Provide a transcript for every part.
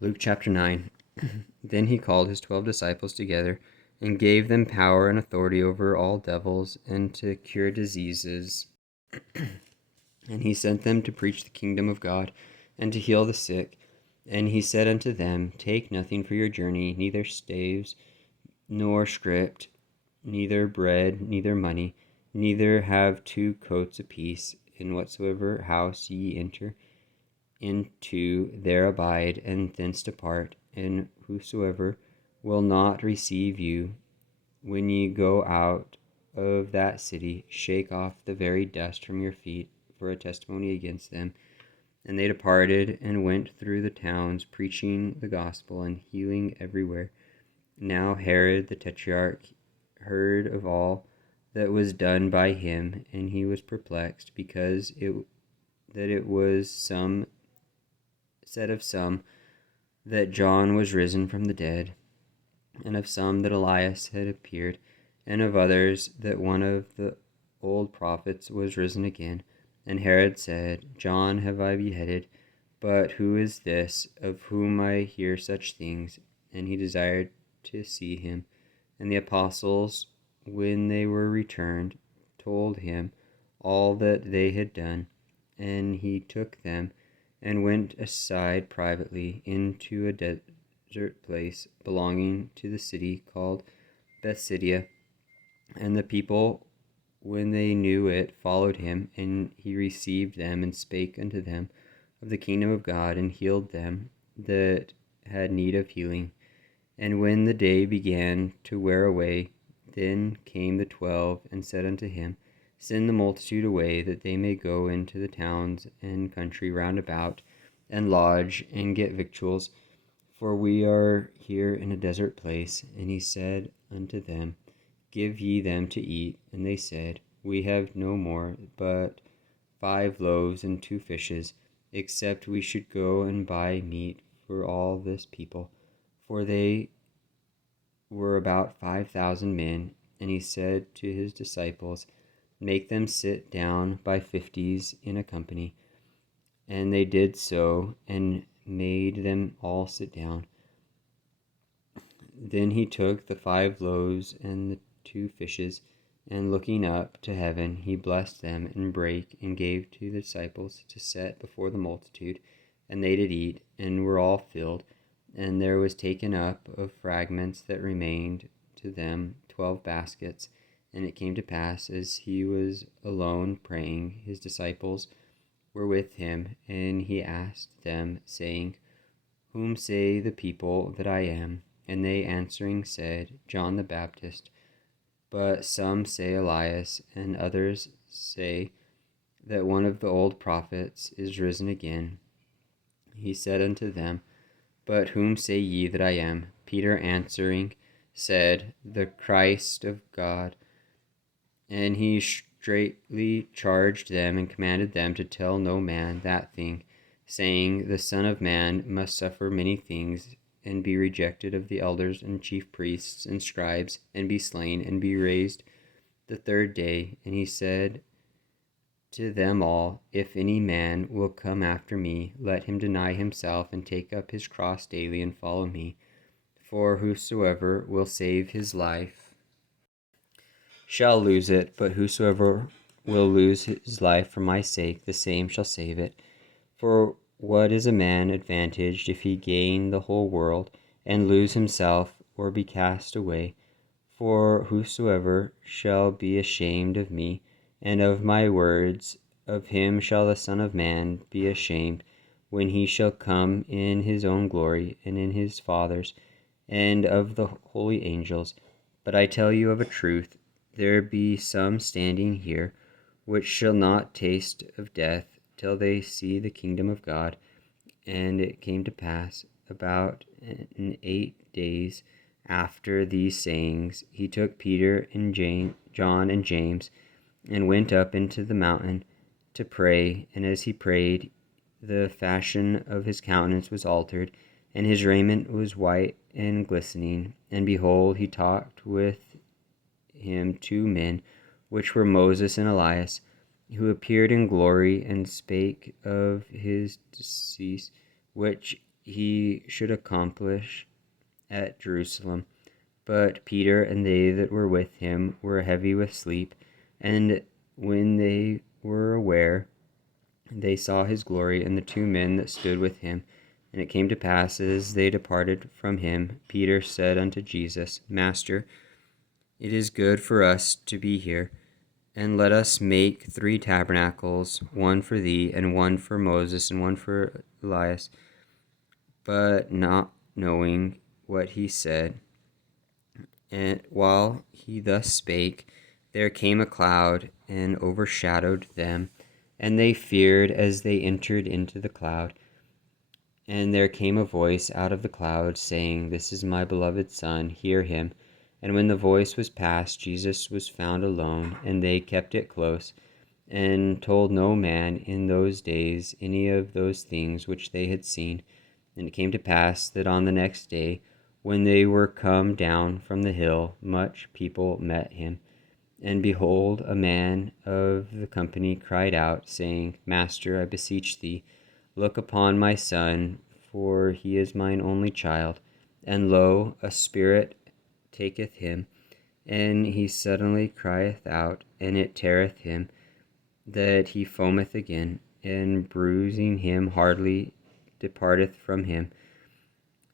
Luke chapter 9. Then he called his 12 disciples together and gave them power and authority over all devils and to cure diseases. And he sent them to preach the kingdom of God and to heal the sick. And he said unto them, Take nothing for your journey, neither staves, nor scrip, neither bread, neither money, neither have 2 coats apiece. In whatsoever house ye enter into, there abide, and thence depart. And whosoever will not receive you when ye go out of that city, shake off the very dust from your feet for a testimony against them. And they departed and went through the towns, preaching the gospel and healing everywhere. Now Herod the Tetrarch heard of all that was done by him, and he was perplexed, because it was said of some that John was risen from the dead, and of some that Elias had appeared, and of others that one of the old prophets was risen again. And Herod said, John have I beheaded, but who is this of whom I hear such things? And he desired to see him. And the apostles, when they were returned, told him all that they had done. And he took them and went aside privately into a desert place belonging to the city called Bethsaida. And the people, when they knew it, followed him, and he received them and spake unto them of the kingdom of God, and healed them that had need of healing. And when the day began to wear away, then came the 12, and said unto him, Send the multitude away, that they may go into the towns and country round about, and lodge, and get victuals, for we are here in a desert place. And he said unto them, Give ye them to eat. And they said, We have no more but 5 loaves and 2 fishes, except we should go and buy meat for all this people. For they were about 5,000 men. And he said to his disciples, Make them sit down by 50s in a company. And they did so, and made them all sit down. Then he took the 5 loaves and the 2 fishes, and looking up to heaven, he blessed them, and brake, and gave to the disciples to set before the multitude. And they did eat, and were all filled. And there was taken up of fragments that remained to them 12 baskets. And it came to pass, as he was alone praying, his disciples were with him, and he asked them, saying, Whom say the people that I am? And they answering said, John the Baptist. But some say Elias, and others say that one of the old prophets is risen again. He said unto them, But whom say ye that I am? Peter answering said, The Christ of God. And he straitly charged them and commanded them to tell no man that thing, saying, The Son of Man must suffer many things, and be rejected of the elders and chief priests and scribes, and be slain, and be raised the 3rd day. And he said to them all, If any man will come after me, let him deny himself, and take up his cross daily, and follow me. For whosoever will save his life shall lose it, but whosoever will lose his life for my sake, the same shall save it. For what is a man advantaged if he gain the whole world, and lose himself, or be cast away? For whosoever shall be ashamed of me and of my words, of him shall the Son of Man be ashamed, when he shall come in his own glory, and in his Father's, and of the holy angels. But I tell you of a truth, there be some standing here which shall not taste of death till they see the kingdom of God. And it came to pass, about 8 days after these sayings, he took Peter and John and James, and went up into the mountain to pray. And as he prayed, the fashion of his countenance was altered, and his raiment was white and glistening. And behold, he talked with him 2 men, which were Moses and Elias, who appeared in glory, and spake of his decease, which he should accomplish at Jerusalem. But Peter and they that were with him were heavy with sleep, and when they were aware, they saw his glory and the two men that stood with him. And it came to pass, as they departed from him, Peter said unto Jesus, Master, it is good for us to be here, and let us make 3 tabernacles, one for thee, and one for Moses, and one for Elias. But not knowing what he said, and while he thus spake, there came a cloud and overshadowed them, and they feared as they entered into the cloud. And there came a voice out of the cloud, saying, This is my beloved Son, hear him. And when the voice was past, Jesus was found alone, and they kept it close, and told no man in those days any of those things which they had seen. And it came to pass that on the next day, when they were come down from the hill, much people met him. And behold, a man of the company cried out, saying, Master, I beseech thee, look upon my son, for he is mine only child. And lo, a spirit taketh him, and he suddenly crieth out, and it teareth him, that he foameth again, and bruising him hardly departeth from him.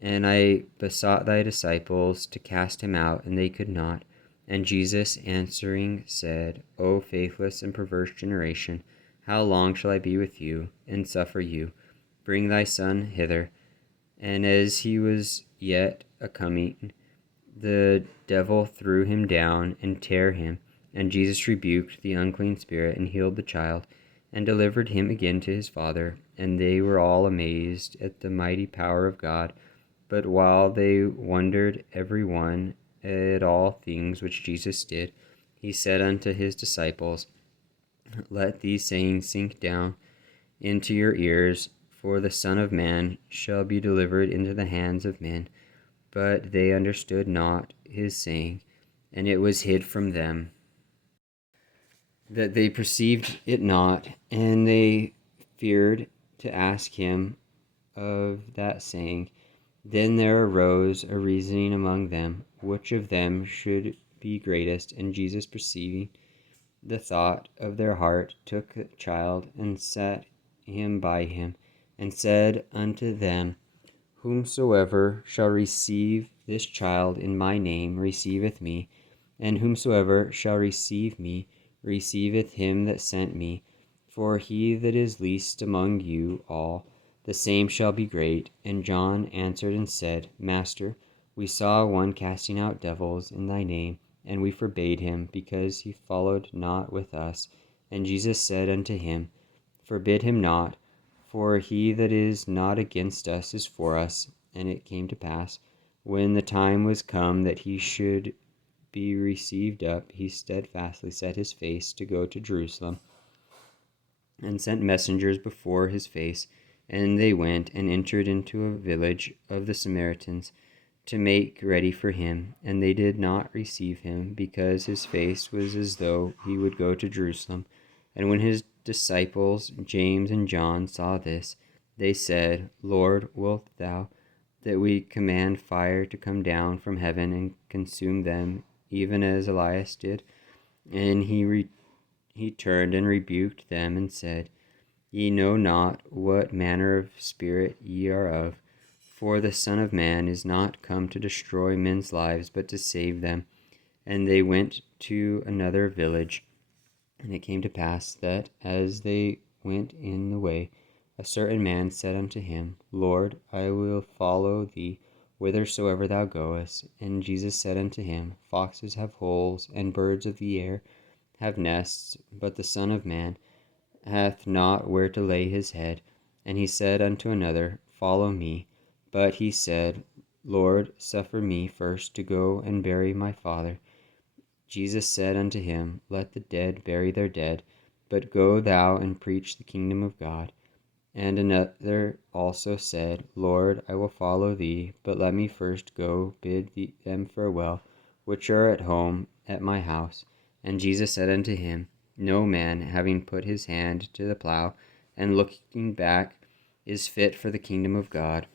And I besought thy disciples to cast him out, and they could not. And Jesus answering said, O faithless and perverse generation, how long shall I be with you, and suffer you? Bring thy son hither. And as he was yet a coming, the devil threw him down, and tare him. And Jesus rebuked the unclean spirit, and healed the child, and delivered him again to his father. And they were all amazed at the mighty power of God. But while they wondered every one at all things which Jesus did, he said unto his disciples, Let these sayings sink down into your ears, for the Son of Man shall be delivered into the hands of men. But they understood not his saying, and it was hid from them, that they perceived it not, and they feared to ask him of that saying. Then there arose a reasoning among them, which of them should be greatest. And Jesus, perceiving the thought of their heart, took the child, and set him by him, and said unto them, Whomsoever shall receive this child in my name receiveth me, and whomsoever shall receive me receiveth him that sent me. For he that is least among you all, the same shall be great. And John answered and said, Master, we saw one casting out devils in thy name, and we forbade him, because he followed not with us. And Jesus said unto him, Forbid him not, for he that is not against us is for us. And it came to pass, when the time was come that he should be received up, he steadfastly set his face to go to Jerusalem, and sent messengers before his face. And they went and entered into a village of the Samaritans, to make ready for him. And they did not receive him, because his face was as though he would go to Jerusalem. And when his disciples James and John saw this, they said, Lord, wilt thou that we command fire to come down from heaven and consume them, even as Elias did? And he turned and rebuked them, and said, Ye know not what manner of spirit ye are of, for the Son of Man is not come to destroy men's lives, but to save them. And they went to another village. And it came to pass that, as they went in the way, a certain man said unto him, Lord, I will follow thee whithersoever thou goest. And Jesus said unto him, Foxes have holes, and birds of the air have nests, but the Son of Man hath not where to lay his head. And he said unto another, Follow me. But he said, Lord, suffer me first to go and bury my father. Jesus said unto him, Let the dead bury their dead, but go thou and preach the kingdom of God. And another also said, Lord, I will follow thee, but let me first go bid them farewell, which are at home at my house. And Jesus said unto him, No man, having put his hand to the plough, and looking back, is fit for the kingdom of God.